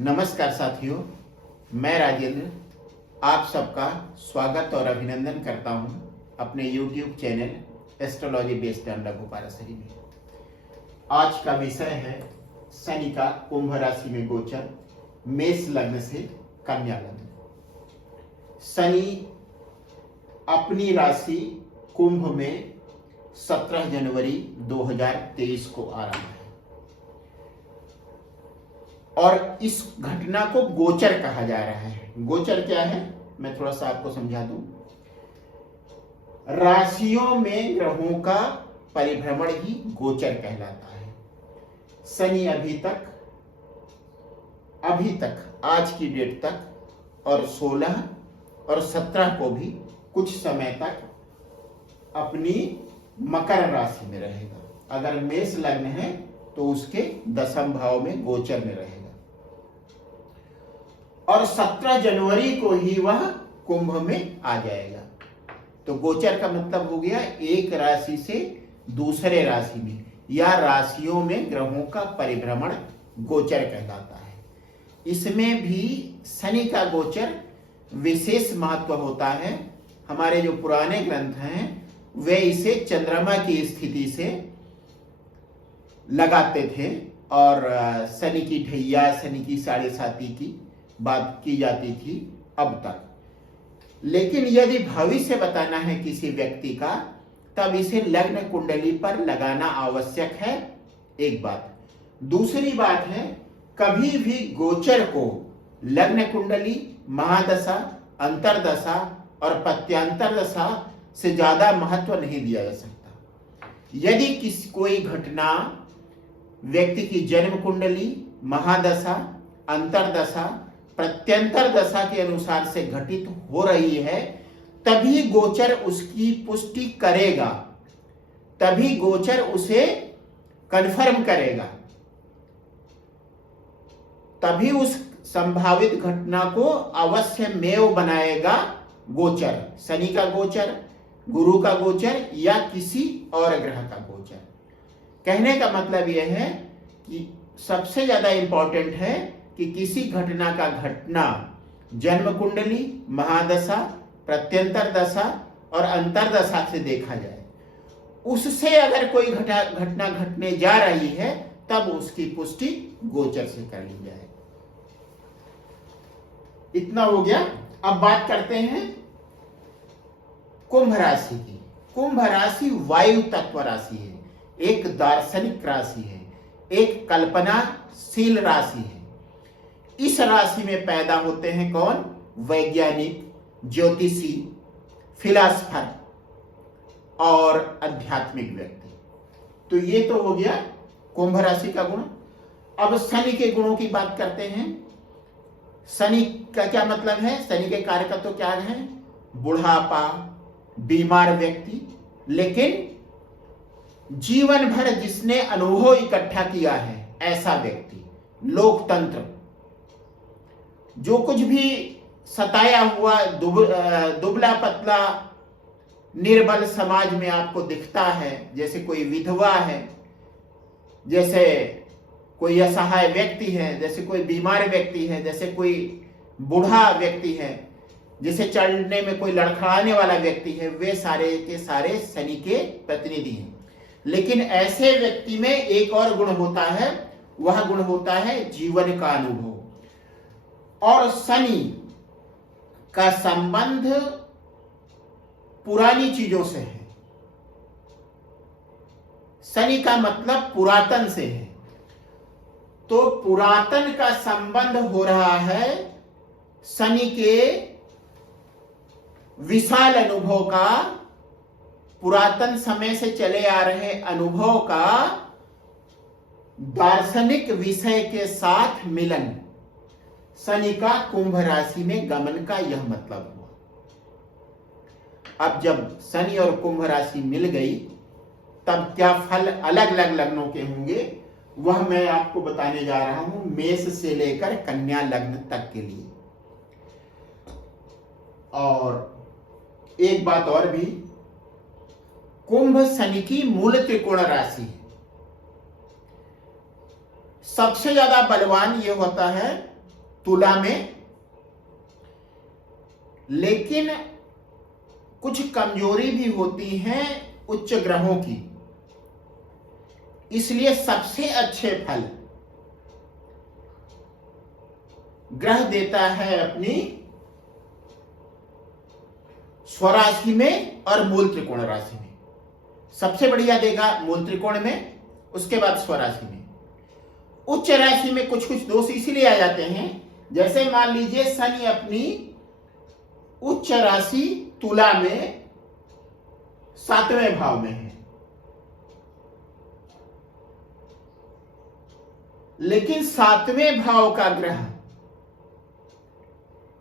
नमस्कार साथियों, मैं राजेंद्र आप सबका स्वागत और अभिनंदन करता हूं अपने YouTube चैनल एस्ट्रोलॉजी बेस्ड लघु पाराशरी में। आज का विषय है शनि का कुंभ राशि में गोचर, मेष लग्न से कन्या लग्न। शनि अपनी राशि कुंभ में 17 जनवरी 2023 को आ रहा है और इस घटना को गोचर कहा जा रहा है। गोचर क्या है, मैं थोड़ा सा आपको समझा दूं। राशियों में ग्रहों का परिभ्रमण ही गोचर कहलाता है। शनि अभी तक आज की डेट तक और 16 और 17 को भी कुछ समय तक अपनी मकर राशि में रहेगा। अगर मेष लग्न है तो उसके 10वें भाव में गोचर में रहेगा और 17 जनवरी को ही वह कुंभ में आ जाएगा। तो गोचर का मतलब हो गया एक राशि से दूसरे राशि में या राशियों में ग्रहों का परिभ्रमण गोचर कहलाता है। इसमें भी शनि का गोचर विशेष महत्व होता है। हमारे जो पुराने ग्रंथ हैं वे इसे चंद्रमा की स्थिति से लगाते थे और शनि की ढैया, शनि की 7.5 की बात की जाती थी अब तक। लेकिन यदि भविष्य बताना है किसी व्यक्ति का तब इसे लग्न कुंडली पर लगाना आवश्यक है, एक बात। दूसरी बात है, कभी भी गोचर को लग्न कुंडली, महादशा, अंतरदशा और प्रत्यांतर दशा से ज्यादा महत्व नहीं दिया जा सकता। यदि कोई घटना व्यक्ति की जन्म कुंडली, महादशा, अंतरदशा, प्रत्यंतर दशा के अनुसार से घटित हो रही है तभी गोचर उसकी पुष्टि करेगा, तभी गोचर उसे कन्फर्म करेगा, तभी उस संभावित घटना को अवश्य मेव बनाएगा गोचर। शनि का गोचर, गुरु का गोचर या किसी और ग्रह का गोचर। कहने का मतलब यह है कि सबसे ज्यादा इंपॉर्टेंट है कि किसी घटना का घटना जन्म कुंडली, महादशा, प्रत्यंतर दशा और अंतरदशा से देखा जाए। उससे अगर कोई घटना घटने जा रही है तब उसकी पुष्टि गोचर से कर ली जाए। इतना हो गया। अब बात करते हैं कुंभ राशि की। कुंभ राशि वायु तत्व राशि है, एक दार्शनिक राशि है, एक कल्पनाशील राशि है। इस राशि में पैदा होते हैं कौन? वैज्ञानिक, ज्योतिषी, फिलासफर और आध्यात्मिक व्यक्ति। तो ये तो हो गया कुंभ राशि का गुण। अब शनि के गुणों की बात करते हैं। शनि का क्या मतलब है? शनि के कारक तो क्या है? बुढ़ापा, बीमार व्यक्ति, लेकिन जीवन भर जिसने अनुभव इकट्ठा किया है ऐसा व्यक्ति, लोकतंत्र, जो कुछ भी सताया हुआ दुबला पतला निर्बल समाज में आपको दिखता है, जैसे कोई विधवा है, जैसे कोई असहाय व्यक्ति है, जैसे कोई बीमार व्यक्ति है, जैसे कोई बूढ़ा व्यक्ति है, जैसे चलने में कोई लड़खड़ाने वाला व्यक्ति है, वे सारे के सारे शनि के प्रतिनिधि हैं। लेकिन ऐसे व्यक्ति में एक और गुण होता है, वह गुण होता है जीवन का अनुभव। और शनि का संबंध पुरानी चीजों से है। शनि का मतलब पुरातन से है, तो पुरातन का संबंध हो रहा है शनि के विशाल अनुभव का, पुरातन समय से चले आ रहे अनुभव का दार्शनिक विषय के साथ मिलन। शनि का कुंभ राशि में गमन का यह मतलब हुआ। अब जब शनि और कुंभ राशि मिल गई तब क्या फल अलग अलग लग्नों के होंगे वह मैं आपको बताने जा रहा हूं, मेष से लेकर कन्या लग्न तक के लिए। और एक बात और भी, कुंभ शनि की मूल त्रिकोण राशि है। सबसे ज्यादा बलवान ये होता है तुला में, लेकिन कुछ कमजोरी भी होती हैं उच्च ग्रहों की, इसलिए सबसे अच्छे फल ग्रह देता है अपनी स्वराशि में और मूल त्रिकोण राशि में। सबसे बढ़िया देगा मूल त्रिकोण में, उसके बाद स्वराशि में। उच्च राशि में कुछ कुछ दोष इसीलिए आ जाते हैं, जैसे मान लीजिए शनि अपनी उच्च राशि तुला में 7वें भाव में है, लेकिन 7वें भाव का ग्रह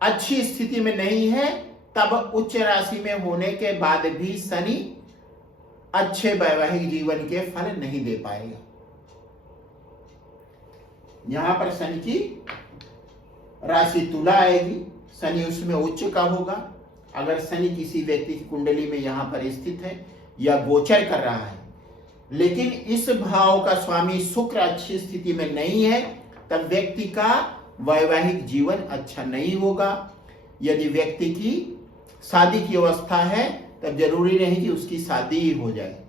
अच्छी स्थिति में नहीं है, तब उच्च राशि में होने के बाद भी शनि अच्छे वैवाहिक जीवन के फल नहीं दे पाएगा। यहां पर शनि की राशि तुला आएगी, शनि उसमें उच्च का होगा। अगर शनि किसी व्यक्ति की कुंडली में यहां पर स्थित है या गोचर कर रहा है, लेकिन इस भाव का स्वामी शुक्र अच्छी स्थिति में नहीं है, तब व्यक्ति का वैवाहिक जीवन अच्छा नहीं होगा। यदि व्यक्ति की शादी की अवस्था है, तब जरूरी नहीं कि उसकी शादी ही हो जाए।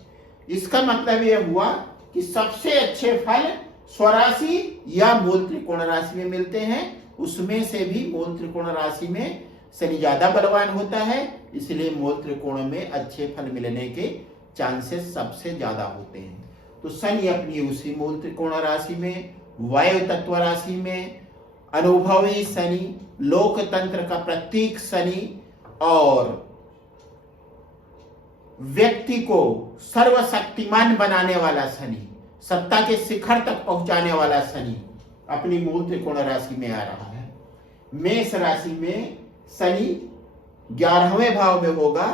इसका मतलब यह हुआ कि सबसे अच्छे फल स्वराशि या मूल त्रिकोण राशि में मिलते हैं। उसमें से भी मूल त्रिकोण राशि में शनि ज्यादा बलवान होता है, इसलिए मूल त्रिकोण में अच्छे फल मिलने के चांसेस सबसे ज्यादा होते हैं। तो शनि अपनी उसी मूल त्रिकोण राशि में, वायु तत्व राशि में, अनुभवी शनि, लोकतंत्र का प्रतीक शनि और व्यक्ति को सर्वशक्तिमान बनाने वाला शनि, सत्ता के शिखर तक पहुंचाने वाला शनि अपनी मूल त्रिकोण राशि में आ रहा है। मेष राशि में शनि 11वें भाव में होगा,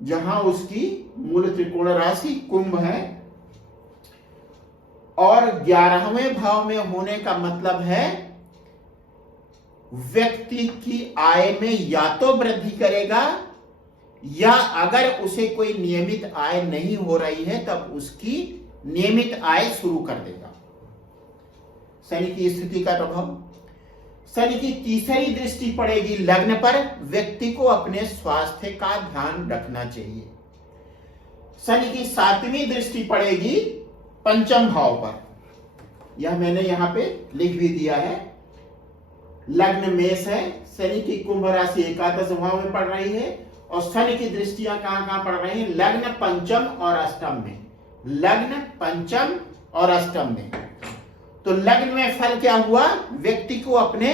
जहां उसकी मूल त्रिकोण राशि कुंभ है, और 11वें भाव में होने का मतलब है व्यक्ति की आय में या तो वृद्धि करेगा, या अगर उसे कोई नियमित आय नहीं हो रही है तब उसकी नियमित आय शुरू कर देगा। शनि की स्थिति का प्रभाव, शनि की तीसरी दृष्टि पड़ेगी लग्न पर। व्यक्ति को अपने स्वास्थ्य का ध्यान रखना चाहिए। शनि की 7वीं दृष्टि पड़ेगी पंचम भाव पर, यह मैंने यहां पे लिख भी दिया है। लग्न मेष है, शनि की कुंभ राशि एकादश भाव में पड़ रही है, और शनि की दृष्टियां कहां कहां पड़ रही हैं? लग्न, पंचम और अष्टम में। लग्न, पंचम और अष्टम में। तो लग्न में फल क्या हुआ? व्यक्ति को अपने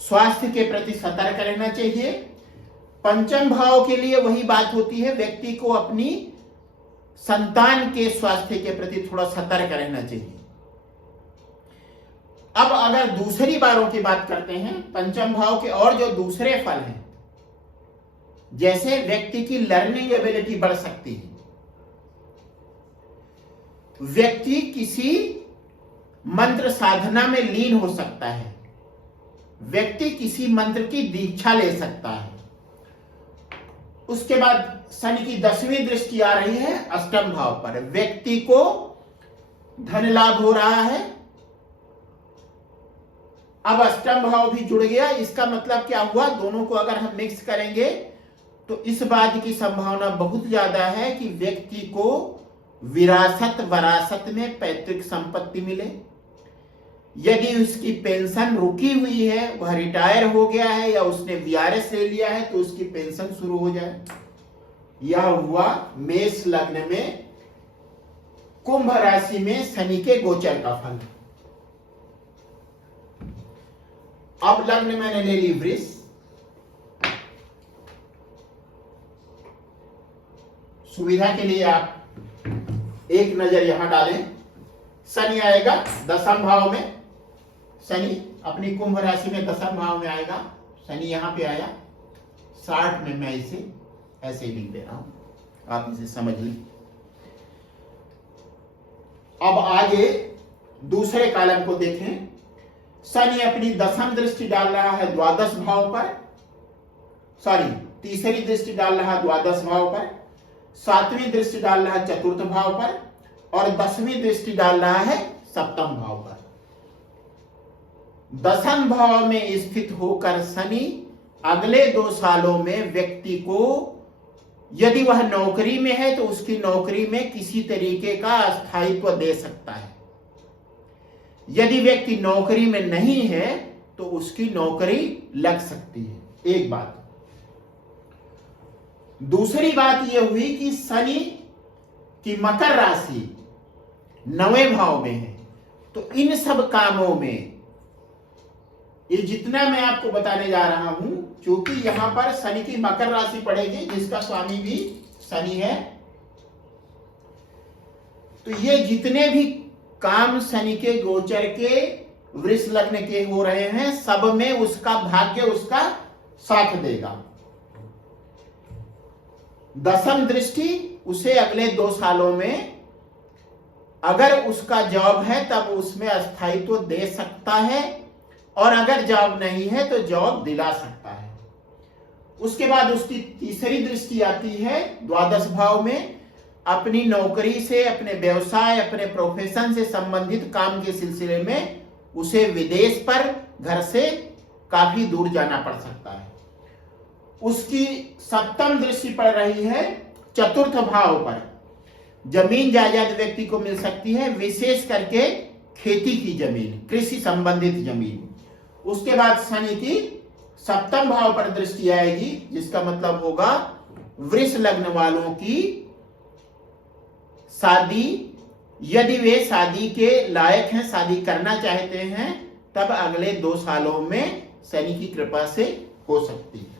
स्वास्थ्य के प्रति सतर्क रहना चाहिए। पंचम भाव के लिए वही बात होती है, व्यक्ति को अपनी संतान के स्वास्थ्य के प्रति थोड़ा सतर्क रहना चाहिए। अब अगर दूसरी बारों की बात करते हैं, पंचम भाव के और जो दूसरे फल हैं, जैसे व्यक्ति की लर्निंग एबिलिटी बढ़ सकती है, व्यक्ति किसी मंत्र साधना में लीन हो सकता है, व्यक्ति किसी मंत्र की दीक्षा ले सकता है। उसके बाद शनि की 10वीं दृष्टि आ रही है अष्टम भाव पर, व्यक्ति को धन लाभ हो रहा है। अब अष्टम भाव भी जुड़ गया, इसका मतलब क्या हुआ? दोनों को अगर हम मिक्स करेंगे तो इस बात की संभावना बहुत ज्यादा है कि व्यक्ति को विरासत में पैतृक संपत्ति मिले। यदि उसकी पेंशन रुकी हुई है, वह रिटायर हो गया है, या उसने वीआरएस ले लिया है, तो उसकी पेंशन शुरू हो जाए। यह हुआ मेष लग्न में कुंभ राशि में शनि के गोचर का फल। अब लग्न मैंने ले ली वृष, सुविधा के लिए आप एक नजर यहां डालें। शनि आएगा 10वें भाव में, शनि अपनी कुंभ राशि में 10वें भाव में आएगा। शनि यहां पे आया, 60 में मैं इसे ऐसे ही लिख दे रहा हूं, आप इसे समझ ली। अब आगे दूसरे कॉलम को देखें। शनि अपनी 10वीं दृष्टि डाल रहा है द्वादश भाव पर, तीसरी दृष्टि डाल रहा है द्वादश भाव पर, 7वीं दृष्टि डाल रहा है चतुर्थ भाव पर, और 10वीं दृष्टि डाल रहा है सप्तम भाव पर। दशम भाव में स्थित होकर शनि अगले 2 सालों में व्यक्ति को, यदि वह नौकरी में है तो उसकी नौकरी में किसी तरीके का स्थायित्व दे सकता है। यदि व्यक्ति नौकरी में नहीं है तो उसकी नौकरी लग सकती है। एक बात। दूसरी बात यह हुई कि शनि की मकर राशि 9वें भाव में है, तो इन सब कामों में ये जितना मैं आपको बताने जा रहा हूं, क्योंकि यहां पर शनि की मकर राशि पड़ेगी जिसका स्वामी भी शनि है, तो ये जितने भी काम शनि के गोचर के वृष लग्न के हो रहे हैं, सब में उसका भाग्य उसका साथ देगा। दशम दृष्टि उसे अगले 2 सालों में, अगर उसका जॉब है तब उसमें अस्थायित्व दे सकता है, और अगर जॉब नहीं है तो जॉब दिला सकता है। उसके बाद उसकी तीसरी दृष्टि आती है द्वादश भाव में, अपनी नौकरी से, अपने व्यवसाय, अपने प्रोफेशन से संबंधित काम के सिलसिले में उसे विदेश पर घर से काफी दूर जाना पड़ सकता है। उसकी सप्तम दृष्टि पड़ रही है चतुर्थ भाव पर। जमीन जायदाद व्यक्ति को मिल सकती है, विशेष करके खेती की जमीन, कृषि संबंधित जमीन। उसके बाद शनि की सप्तम भाव पर दृष्टि आएगी, जिसका मतलब होगा वृष लग्न वालों की शादी, यदि वे शादी के लायक हैं, शादी करना चाहते हैं, तब अगले 2 सालों में शनि की कृपा से हो सकती है।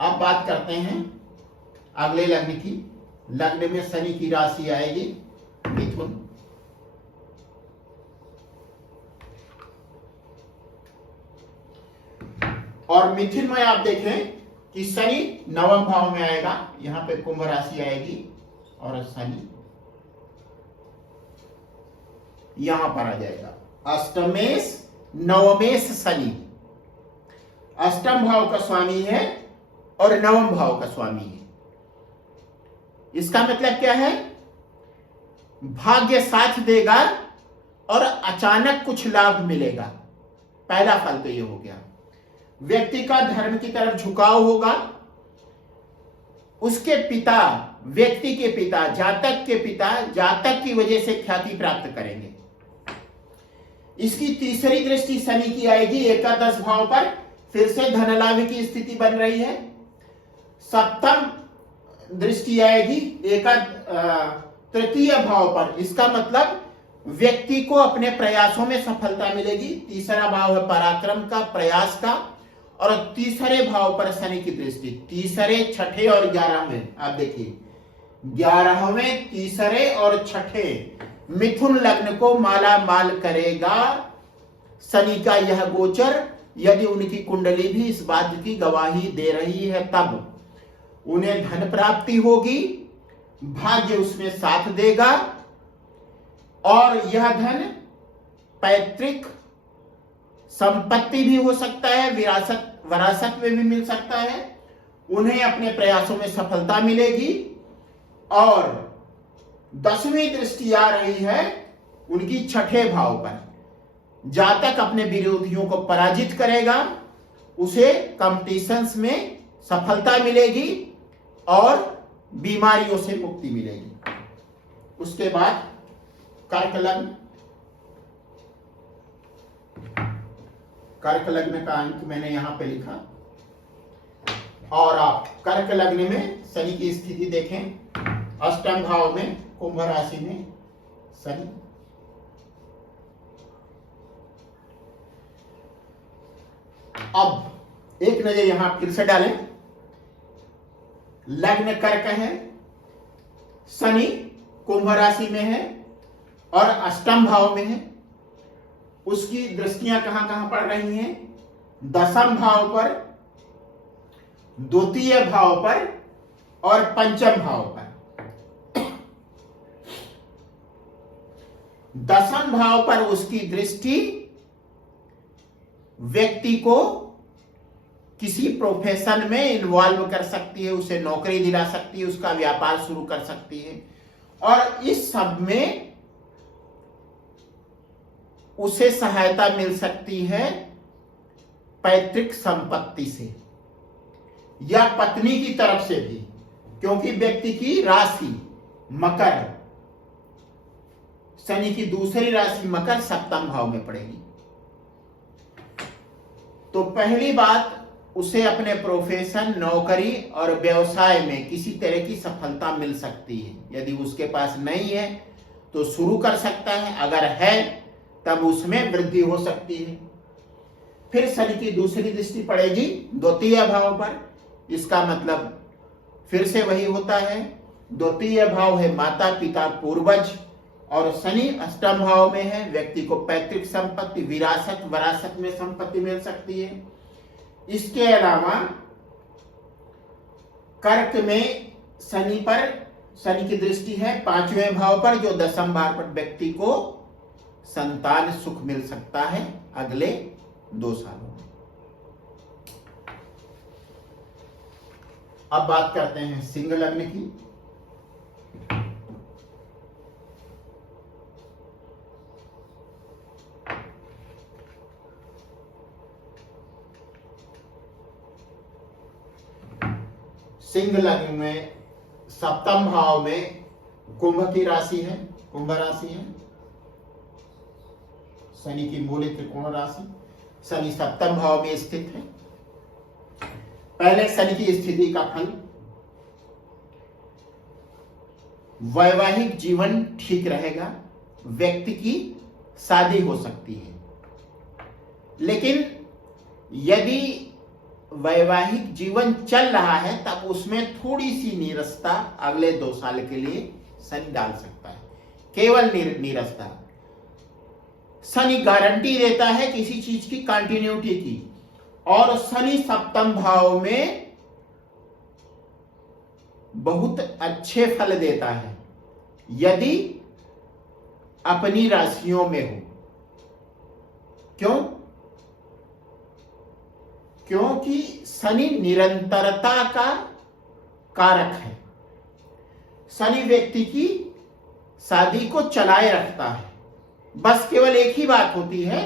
अब बात करते हैं अगले लग्न की। लग्न में शनि की राशि आएगी मिथुन। और मिथुन में आप देखें कि शनि 9वें भाव में आएगा, यहां पे कुंभ राशि आएगी और शनि यहां पर आ जाएगा। अष्टमेश नवमेश शनि अष्टम भाव का स्वामी है और 9वें भाव का स्वामी है। इसका मतलब क्या है? भाग्य साथ देगा और अचानक कुछ लाभ मिलेगा। पहला फल तो ये हो गया। व्यक्ति का धर्म की तरफ झुकाव होगा। उसके पिता, व्यक्ति के पिता, जातक के पिता जातक की वजह से ख्याति प्राप्त करेंगे। इसकी तीसरी दृष्टि शनि की आएगी एकादश भाव पर, फिर से धन लाभ की स्थिति बन रही है। सप्तम दृष्टि आएगी तृतीय भाव पर। इसका मतलब व्यक्ति को अपने प्रयासों में सफलता मिलेगी। तीसरा भाव है पराक्रम का, प्रयास का, और तीसरे भाव पर शनि की दृष्टि। तीसरे, छठे और 11वें, आप देखिए 11वें, तीसरे और छठे मिथुन लग्न को माला माल करेगा शनि का यह गोचर। यदि उनकी कुंडली भी इस बात की गवाही दे रही है, तब उन्हें धन प्राप्ति होगी, भाग्य उसमें साथ देगा, और यह धन पैतृक संपत्ति भी हो सकता है, विरासत में भी मिल सकता है। उन्हें अपने प्रयासों में सफलता मिलेगी। और 10वीं दृष्टि आ रही है उनकी छठे भाव पर। जातक अपने विरोधियों को पराजित करेगा, उसे कॉम्पिटिशन्स में सफलता मिलेगी और बीमारियों से मुक्ति मिलेगी। उसके बाद कर्क लग्न। कर्क लग्न का अंक मैंने यहां पे लिखा, और आप कर्क लग्न में शनि की स्थिति देखें। अष्टम भाव में कुंभ राशि में शनि। अब एक नजर यहां फिर से डालें। लग्न कर्क है, शनि कुंभ राशि में है और अष्टम भाव में है। उसकी दृष्टियां कहां कहां पड़ रही हैं? दशम भाव पर, द्वितीय भाव पर और पंचम भाव पर। दशम भाव पर उसकी दृष्टि व्यक्ति को किसी प्रोफेशन में इन्वॉल्व कर सकती है, उसे नौकरी दिला सकती है, उसका व्यापार शुरू कर सकती है। और इस सब में उसे सहायता मिल सकती है पैतृक संपत्ति से या पत्नी की तरफ से भी, क्योंकि व्यक्ति की राशि मकर है, शनि की दूसरी राशि मकर सप्तम भाव में पड़ेगी। तो पहली बात, उसे अपने प्रोफेशन, नौकरी और व्यवसाय में किसी तरह की सफलता मिल सकती है। यदि उसके पास नहीं है तो शुरू कर सकता है, अगर है तब उसमें वृद्धि हो सकती है। फिर शनि की दूसरी दृष्टि पड़ेगी द्वितीय भाव पर। इसका मतलब फिर से वही होता है, द्वितीय भाव है माता पिता पूर्वज, और शनि अष्टम भाव में है, व्यक्ति को पैतृक संपत्ति, विरासत में संपत्ति मिल सकती है। इसके अलावा कर्क में शनि की दृष्टि है पांचवें भाव पर, जो दसम भाव पर व्यक्ति को संतान सुख मिल सकता है अगले 2 सालों में। अब बात करते हैं सिंह लग्न की। सिंह लग्न में सप्तम भाव में कुंभ की राशि है, कुंभ राशि है, शनि की मूल त्रिकोण राशि। शनि सप्तम भाव में स्थित है। पहले शनि की स्थिति का फल, वैवाहिक जीवन ठीक रहेगा, व्यक्ति की शादी हो सकती है। लेकिन यदि वैवाहिक जीवन चल रहा है तब उसमें थोड़ी सी नीरसता अगले 2 साल के लिए शनि डाल सकता है, केवल नीरसता। शनि गारंटी देता है किसी चीज की कंटिन्यूटी की, और शनि सप्तम भाव में बहुत अच्छे फल देता है यदि अपनी राशियों में हो। क्यों? क्योंकि शनि निरंतरता का कारक है। शनि व्यक्ति की शादी को चलाए रखता है। बस केवल एक ही बात होती है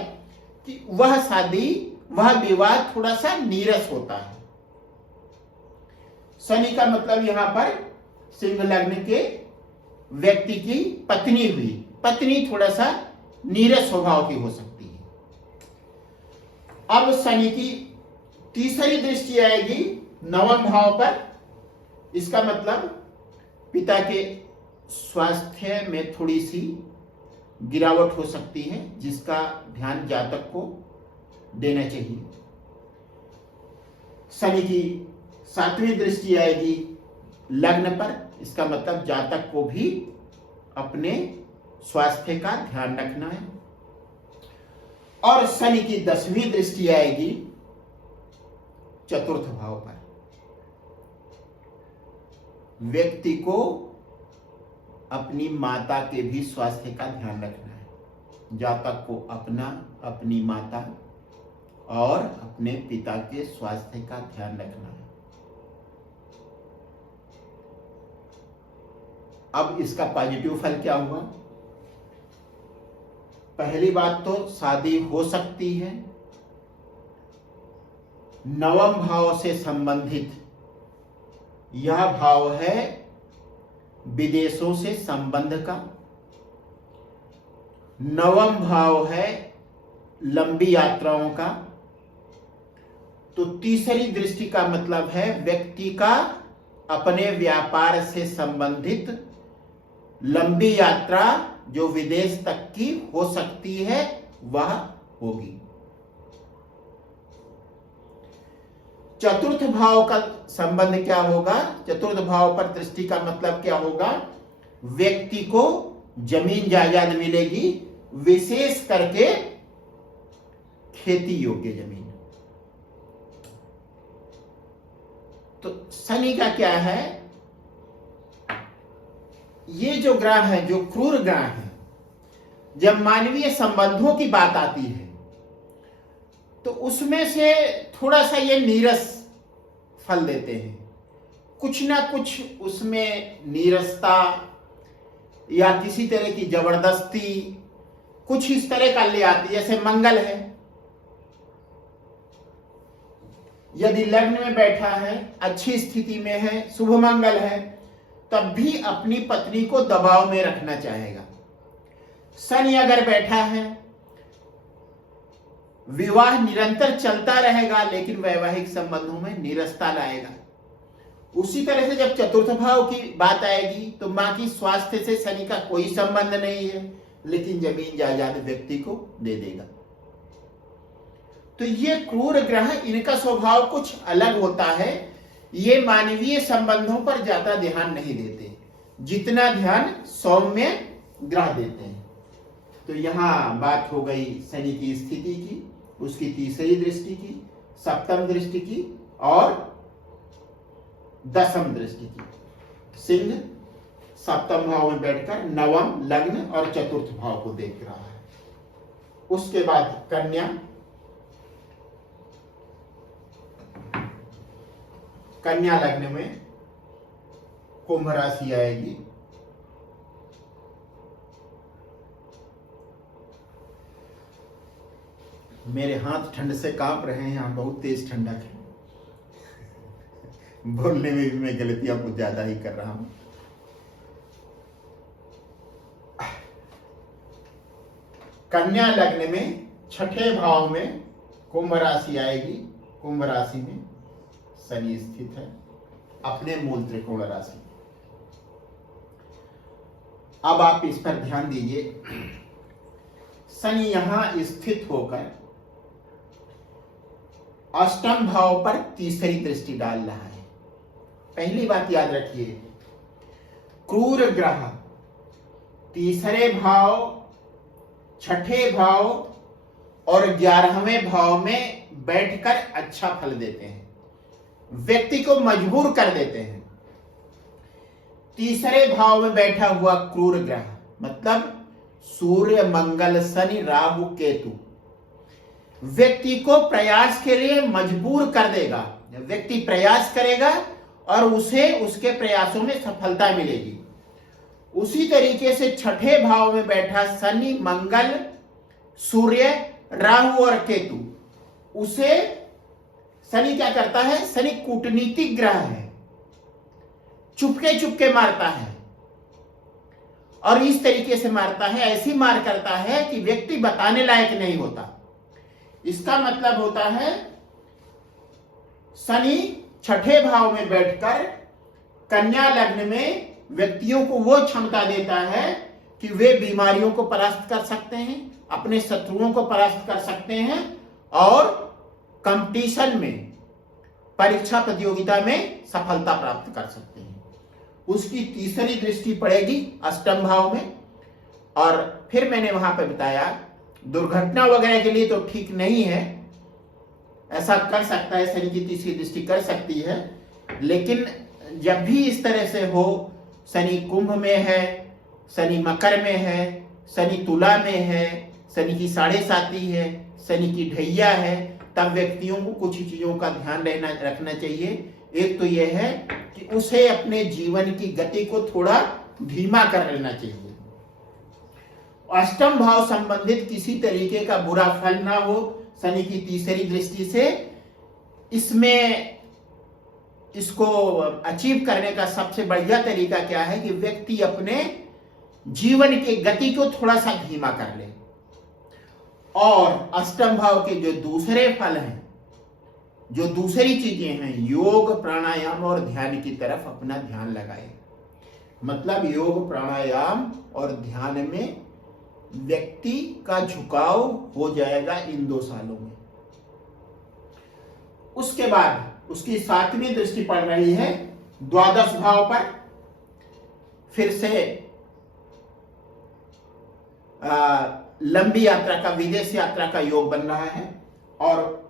कि वह शादी, वह विवाह थोड़ा सा नीरस होता है। शनि का मतलब यहां पर सिंह लग्न के व्यक्ति की पत्नी हुई, पत्नी थोड़ा सा नीरस स्वभाव की हो सकती है। अब शनि की तीसरी दृष्टि आएगी नवम भाव पर। इसका मतलब पिता के स्वास्थ्य में थोड़ी सी गिरावट हो सकती है, जिसका ध्यान जातक को देना चाहिए। शनि की 7वीं दृष्टि आएगी लग्न पर। इसका मतलब जातक को भी अपने स्वास्थ्य का ध्यान रखना है। और शनि की 10वीं दृष्टि आएगी चतुर्थ भाव पर। व्यक्ति को अपनी माता के भी स्वास्थ्य का ध्यान रखना है। जातक को अपना, अपनी माता और अपने पिता के स्वास्थ्य का ध्यान रखना है। अब इसका पॉजिटिव फल क्या हुआ? पहली बात तो शादी हो सकती है। नवम भाव से संबंधित यह भाव है विदेशों से संबंध का। नवम भाव है लंबी यात्राओं का। तो तीसरी दृष्टि का मतलब है व्यक्ति का अपने व्यापार से संबंधित लंबी यात्रा जो विदेश तक की हो सकती है वह होगी। चतुर्थ भाव का संबंध क्या होगा? चतुर्थ भाव पर दृष्टि का मतलब क्या होगा? व्यक्ति को जमीन जायदाद मिलेगी, विशेष करके खेती योग्य जमीन। तो शनि का क्या है? ये जो ग्रह है, जो क्रूर ग्रह है, जब मानवीय संबंधों की बात आती है तो उसमें से थोड़ा सा ये नीरस फल देते हैं। कुछ ना कुछ उसमें नीरसता या किसी तरह की जबरदस्ती कुछ इस तरह का ले आती है, जैसे मंगल है, यदि लग्न में बैठा है, अच्छी स्थिति में है, शुभ मंगल है, तब भी अपनी पत्नी को दबाव में रखना चाहेगा। शनि अगर बैठा है, विवाह निरंतर चलता रहेगा लेकिन वैवाहिक संबंधों में नीरसता लाएगा। उसी तरह से जब चतुर्थ भाव की बात आएगी तो मां की स्वास्थ्य से शनि का कोई संबंध नहीं है, लेकिन जमीन जायदाद व्यक्ति को दे देगा। तो ये क्रूर ग्रह, इनका स्वभाव कुछ अलग होता है। ये मानवीय संबंधों पर ज्यादा ध्यान नहीं देते जितना ध्यान सौम्य ग्रह देते हैं। तो यहां बात हो गई शनि की स्थिति की, उसकी तीसरी दृष्टि की, सप्तम दृष्टि की और दशम दृष्टि की। सिंह सप्तम भाव में बैठकर नवम, लग्न और चतुर्थ भाव को देख रहा है। उसके बाद कन्या, कन्या लग्न में कुंभ राशि आएगी। मेरे हाथ ठंड से कांप रहे हैं, यहां बहुत तेज ठंडक है। बोलने में भी मैं गलतियां कुछ ज्यादा ही कर रहा हूं। कन्या लग्न में छठे भाव में कुंभ राशि आएगी। कुंभ राशि में शनि स्थित है, अपने मूल त्रिकोण राशि। अब आप इस पर ध्यान दीजिए, शनि यहां स्थित होकर अष्टम भाव पर तीसरी दृष्टि डाल रहा है। पहली बात याद रखिए, क्रूर ग्रह तीसरे भाव, छठे भाव और 11वें भाव में बैठकर अच्छा फल देते हैं, व्यक्ति को मजबूर कर देते हैं। तीसरे भाव में बैठा हुआ क्रूर ग्रह मतलब सूर्य, मंगल, शनि, राहु, केतु व्यक्ति को प्रयास के लिए मजबूर कर देगा। व्यक्ति प्रयास करेगा और उसे उसके प्रयासों में सफलता मिलेगी। उसी तरीके से छठे भाव में बैठा शनि, मंगल, सूर्य, राहु और केतु, उसे शनि क्या करता है? शनि कूटनीतिक ग्रह है, चुपके चुपके मारता है और इस तरीके से मारता है, ऐसी मार करता है कि व्यक्ति बताने लायक नहीं होता। इसका मतलब होता है शनि छठे भाव में बैठकर कन्या लग्न में व्यक्तियों को वो क्षमता देता है कि वे बीमारियों को परास्त कर सकते हैं, अपने शत्रुओं को परास्त कर सकते हैं और कंपटीशन में, परीक्षा प्रतियोगिता में सफलता प्राप्त कर सकते हैं। उसकी तीसरी दृष्टि पड़ेगी अष्टम भाव में। और फिर मैंने वहां पर बताया दुर्घटना वगैरह के लिए तो ठीक नहीं है, ऐसा कर सकता है, शनि की तीसरी दृष्टि कर सकती है, लेकिन जब भी इस तरह से हो, शनि कुंभ में है, शनि मकर में है, शनि तुला में है, शनि की 7.5 है, शनि की ढैया है, तब व्यक्तियों को कुछ चीजों का ध्यान रखना चाहिए। एक तो यह है कि उसे अपने जीवन की गति को थोड़ा धीमा कर लेना चाहिए। अष्टम भाव संबंधित किसी तरीके का बुरा फल ना हो शनि की तीसरी दृष्टि से। इसमें इसको अचीव करने का सबसे बढ़िया तरीका क्या है कि व्यक्ति अपने जीवन की गति को थोड़ा सा धीमा कर ले और अष्टम भाव के जो दूसरे फल हैं, जो दूसरी चीजें हैं, योग, प्राणायाम और ध्यान की तरफ अपना ध्यान लगाए। मतलब योग, प्राणायाम और ध्यान में व्यक्ति का झुकाव हो जाएगा इन 2 सालों में। उसके बाद उसकी 7वीं दृष्टि पड़ रही है द्वादश भाव पर। फिर से लंबी यात्रा का, विदेश यात्रा का योग बन रहा है और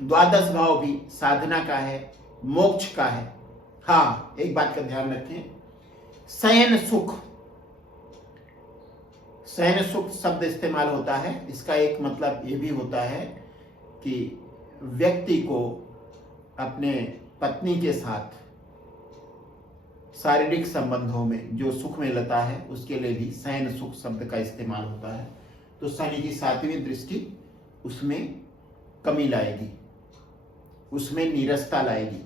द्वादश भाव भी साधना का है, मोक्ष का है। हाँ, एक बात का ध्यान रखें, शयन सुख, शयन सुख शब्द इस्तेमाल होता है। इसका एक मतलब ये भी होता है कि व्यक्ति को अपने पत्नी के साथ शारीरिक संबंधों में जो सुख मिलता है उसके लिए भी शयन सुख शब्द का इस्तेमाल होता है। तो शनि की 7वीं दृष्टि उसमें कमी लाएगी, उसमें नीरसता लाएगी।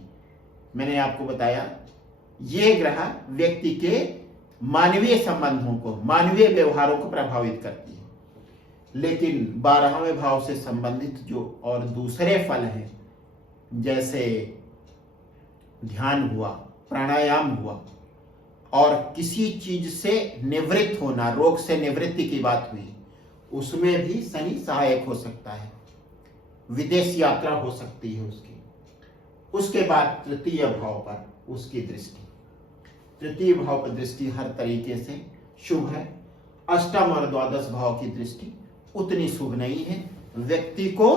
मैंने आपको बताया ये ग्रह व्यक्ति के मानवीय संबंधों को, मानवीय व्यवहारों को प्रभावित करती है। लेकिन 12वें भाव से संबंधित जो और दूसरे फल हैं, जैसे ध्यान हुआ, प्राणायाम हुआ, और किसी चीज से निवृत्त होना, रोग से निवृत्ति की बात हुई, उसमें भी शनि सहायक हो सकता है। विदेश यात्रा हो सकती है उसकी। उसके बाद तृतीय भाव पर उसकी दृष्टि, तृतीय भाव पर दृष्टि हर तरीके से शुभ है। अष्टम और द्वादश भाव की दृष्टि उतनी शुभ नहीं है। व्यक्ति को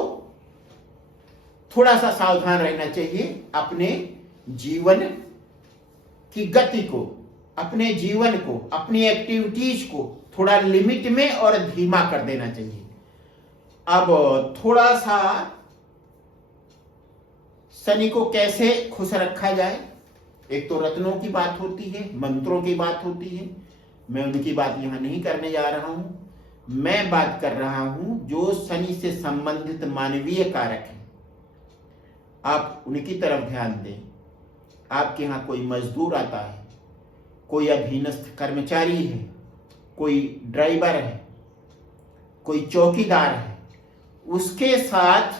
थोड़ा सा सावधान रहना चाहिए, अपने जीवन की गति को, अपने जीवन को, अपनी एक्टिविटीज को थोड़ा लिमिट में और धीमा कर देना चाहिए। अब थोड़ा सा शनि को कैसे खुश रखा जाए, एक तो रत्नों की बात होती है, मंत्रों की बात होती है, मैं उनकी बात यहां नहीं करने जा रहा हूं। मैं बात कर रहा हूं जो शनि से संबंधित मानवीय कारक हैं, आप उनकी तरफ ध्यान दें। आपके यहां कोई मजदूर आता है, कोई अधीनस्थ कर्मचारी है, कोई ड्राइवर है, कोई चौकीदार है, उसके साथ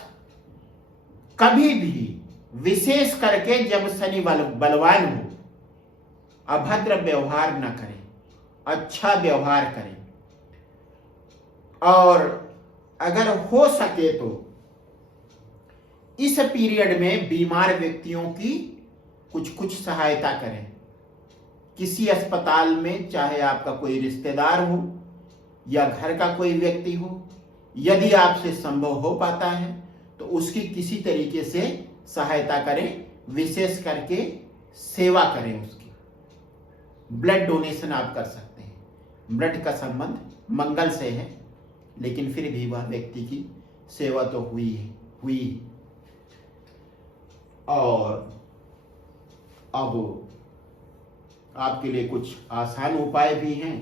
कभी भी, विशेष करके जब शनि बलवान हो, अभद्र व्यवहार न करें, अच्छा व्यवहार करें। और अगर हो सके तो इस पीरियड में बीमार व्यक्तियों की कुछ सहायता करें। किसी अस्पताल में, चाहे आपका कोई रिश्तेदार हो या घर का कोई व्यक्ति हो, यदि आपसे संभव हो पाता है तो उसकी किसी तरीके से सहायता करें, विशेष करके सेवा करें उसकी। ब्लड डोनेशन आप कर सकते हैं। ब्लड का संबंध मंगल से है, लेकिन फिर भी वह व्यक्ति की सेवा तो हुई। और अब आपके लिए कुछ आसान उपाय भी हैं।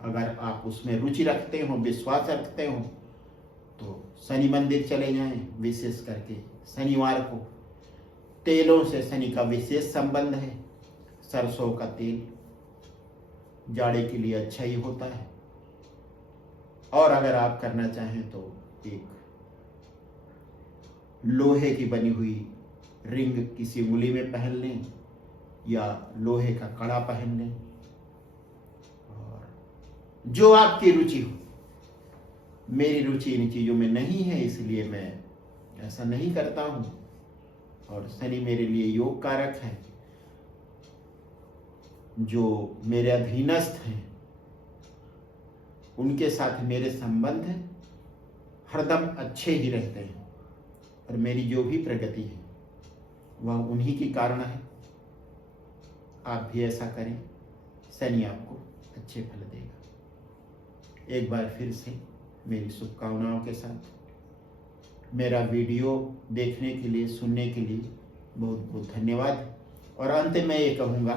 अगर आप उसमें रुचि रखते हो, विश्वास रखते हो, तो शनि मंदिर चले जाएं। विशेष करके शनिवार को तेलों से शनि का विशेष संबंध है। सरसों का तेल जाड़े के लिए अच्छा ही होता है। और अगर आप करना चाहें तो एक लोहे की बनी हुई रिंग किसी उंगली में पहन लें, या लोहे का कड़ा पहन लें, और जो आपकी रुचि हो। मेरी रुचि इन चीजों में नहीं है, इसलिए मैं ऐसा नहीं करता हूं। और शनि मेरे लिए योग कारक है। जो मेरे अधीनस्थ हैं, उनके साथ मेरे संबंध हरदम अच्छे ही रहते हैं, और मेरी जो भी प्रगति है वह उन्हीं के कारण है। आप भी ऐसा करें, शनि आपको अच्छे फल देगा। एक बार फिर से मेरी शुभकामनाओं के साथ मेरा वीडियो देखने के लिए, सुनने के लिए बहुत बहुत धन्यवाद। और अंत में ये कहूँगा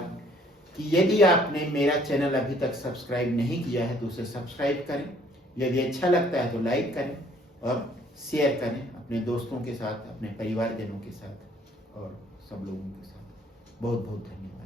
कि यदि आपने मेरा चैनल अभी तक सब्सक्राइब नहीं किया है तो उसे सब्सक्राइब करें। यदि अच्छा लगता है तो लाइक करें और शेयर करें अपने दोस्तों के साथ, अपने परिवारजनों के साथ और सब लोगों के साथ। बहुत बहुत धन्यवाद।